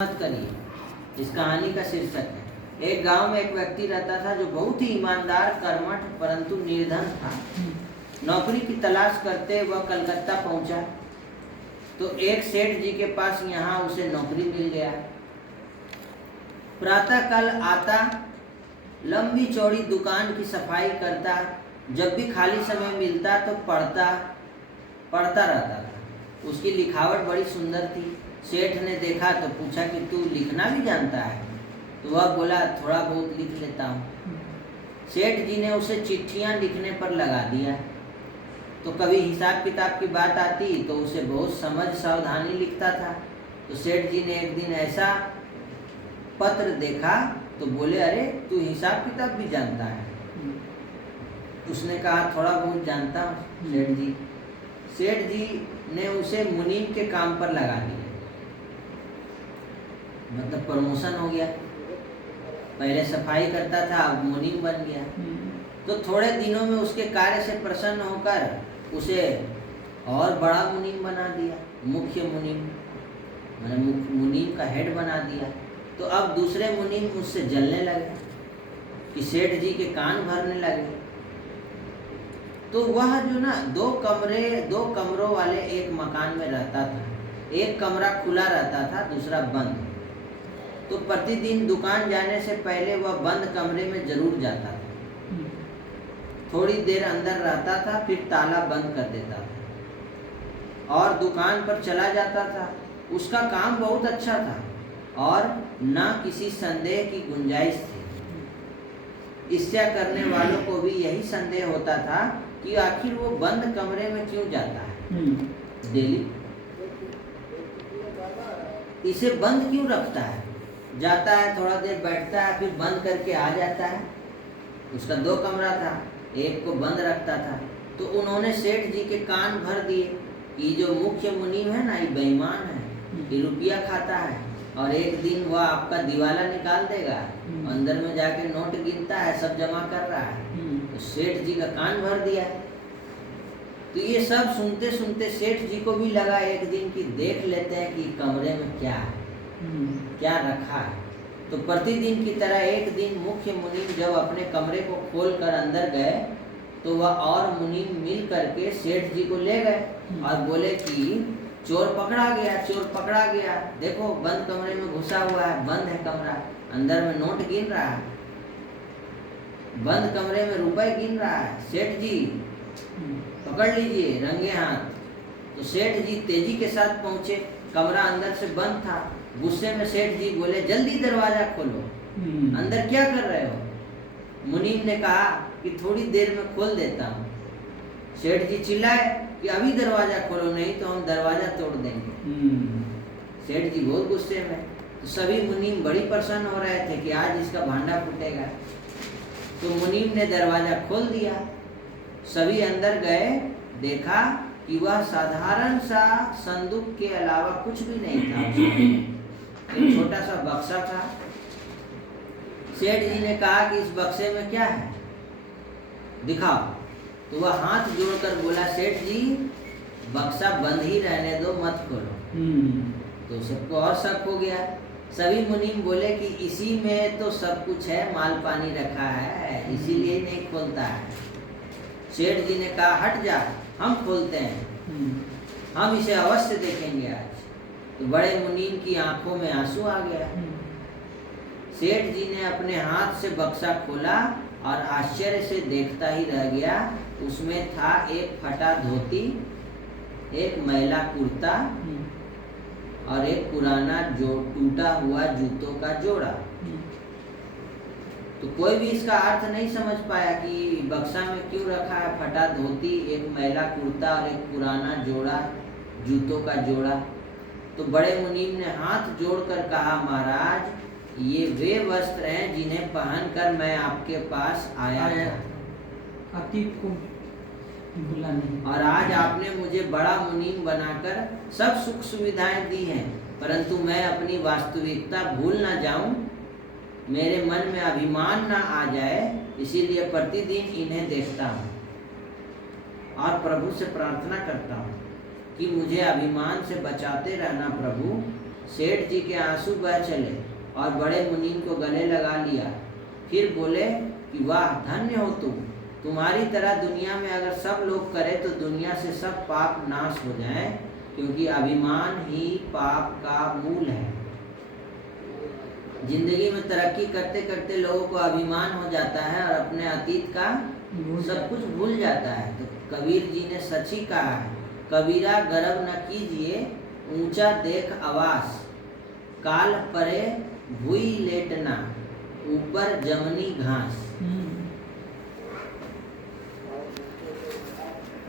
मत करिए। इस कहानी का शीर्षक है, एक गांव में एक व्यक्ति रहता था जो बहुत ही ईमानदार, कर्मठ परंतु निर्धन था। नौकरी की तलाश करते वह कलकत्ता पहुंचा तो एक सेठ जी के पास यहाँ उसे नौकरी मिल गया। प्रातःकाल आता, लंबी चौड़ी दुकान की सफाई करता, जब भी खाली समय मिलता तो पढ़ता रहता था। उसकी लिखावट बड़ी सुंदर थी। सेठ ने देखा तो पूछा कि तू लिखना भी जानता है? तो वह बोला, थोड़ा बहुत लिख लेता हूँ। सेठ जी ने उसे चिट्ठियाँ लिखने पर लगा दिया। तो कभी हिसाब किताब की बात आती तो उसे बहुत समझ सावधानी लिखता था। तो सेठ जी ने एक दिन ऐसा पत्र देखा तो बोले, अरे तू हिसाब किताब भी जानता है? उसने कहा, थोड़ा बहुत जानता हूँ सेठ जी। सेठ जी ने उसे मुनीम के काम पर लगा दिया, मतलब प्रमोशन हो गया। पहले सफाई करता था, अब मुनीम बन गया। तो थोड़े दिनों में उसके कार्य से प्रसन्न होकर उसे और बड़ा मुनीम बना दिया, मुख्य मुनीम, मतलब मुनीम का हेड बना दिया। तो अब दूसरे मुनीम उससे जलने लगे कि सेठ जी के कान भरने लगे। तो वह जो ना दो कमरों वाले एक मकान में रहता था। एक कमरा खुला रहता था, दूसरा बंद। तो प्रतिदिन दुकान जाने से पहले वह बंद कमरे में जरूर जाता था। थोड़ी देर अंदर रहता था, फिर ताला बंद कर देता था और दुकान पर चला जाता था। उसका काम बहुत अच्छा था और ना किसी संदेह की गुंजाइश थी। ईर्ष्या करने वालों को भी यही संदेह होता था कि आखिर वो बंद कमरे में क्यों जाता है डेली, इसे बंद क्यों रखता है? जाता है, थोड़ा देर बैठता है, फिर बंद करके आ जाता है। उसका 2 कमरा था, एक को बंद रखता था। तो उन्होंने सेठ जी के कान भर दिए कि जो मुख्य मुनीम है ना, ये बेईमान है, ये रुपया खाता है और एक दिन वह आपका दिवाला निकाल देगा। अंदर में जाके नोट गिनता है, सब जमा कर रहा है। तो सेठ जी का कान भर दिया। तो ये सब सुनते सुनते सेठ जी को भी लगा एक दिन कि देख लेते हैं कि कमरे में क्या है, क्या रखा है। तो प्रतिदिन की तरह एक दिन मुख्य मुनीम जब अपने कमरे को खोलकर अंदर गए तो वह और मुनीम मिल करके सेठ जी को ले गए और बोले कि चोर पकड़ा गया, चोर पकड़ा गया, देखो बंद कमरे में घुसा हुआ है, बंद है कमरा, अंदर में नोट गिन रहा है, बंद कमरे में रुपए गिन रहा है, सेठ जी पकड़ लीजिए रंगे हाथ। तो सेठ जी तेजी के साथ पहुंचे, कमरा अंदर से बंद था। गुस्से में सेठ जी बोले, जल्दी दरवाजा खोलो, अंदर क्या कर रहे हो? मुनीम ने कहा कि थोड़ी देर में खोल देता हूँ। सेठ जी चिल्लाए कि अभी दरवाजा खोलो, नहीं तो हम दरवाजा तोड़ देंगे। सेठ जी बहुत गुस्से में। तो सभी मुनीम बड़ी प्रसन्न हो रहे थे कि आज इसका भांडा फूटेगा। तो मुनीम ने दरवाजा खोल दिया। सभी अंदर गए, देखा कि वह साधारण सा संदूक के अलावा कुछ भी नहीं था। एक छोटा सा बक्सा था। सेठ जी ने कहा कि इस बक्से में क्या है, दिखाओ। तो वह हाथ जोड़कर बोला, सेठ जी बक्सा बंद ही रहने दो, मत खोलो। तो सबको और शक हो गया। सभी मुनीम बोले कि इसी में तो सब कुछ है, माल पानी रखा है, इसीलिए नहीं खोलता है। सेठ जी ने कहा, हट जा, हम खोलते हैं, हम इसे अवश्य देखेंगे आज। तो बड़े मुनीम की आंखों में आंसू आ गया। सेठ जी ने अपने हाथ से बक्सा खोला और आश्चर्य से देखता ही रह गया। उसमें था एक फटा धोती, एक मैला कुर्ता और एक पुराना टूटा हुआ जूतों का जोड़ा। तो कोई भी इसका अर्थ नहीं समझ पाया कि बक्सा में क्यों रखा है फटा धोती, एक मैला कुर्ता और एक पुराना जोड़ा, जूतों का जोड़ा। तो बड़े मुनीम ने हाथ जोड़कर कहा, महाराज ये वे वस्त्र हैं जिन्हें पहनकर मैं आपके पास आया था अतीत को बुलाने, और आज आपने मुझे बड़ा मुनीम बनाकर सब सुख सुविधाएं दी हैं, परंतु मैं अपनी वास्तविकता भूल ना जाऊं, मेरे मन में अभिमान ना आ जाए, इसीलिए प्रतिदिन इन्हें देखता हूँ और प्रभु से प्रार्थना करता हूँ कि मुझे अभिमान से बचाते रहना प्रभु, सेठ जी के आंसू बह चले और बड़े मुनीम को गले लगा लिया। फिर बोले कि वाह, धन्य हो तुम, तुम्हारी तरह दुनिया में अगर सब लोग करें तो दुनिया से सब पाप नाश हो जाएं, क्योंकि अभिमान ही पाप का मूल है। जिंदगी में तरक्की करते करते लोगों को अभिमान हो जाता है और अपने अतीत का सब कुछ भूल जाता है। तो कबीर जी ने सच ही कहा है, कबीरा गर्व न कीजिए, ऊंचा देख आवास, काल परे भुई लेटना, ऊपर जमनी घास।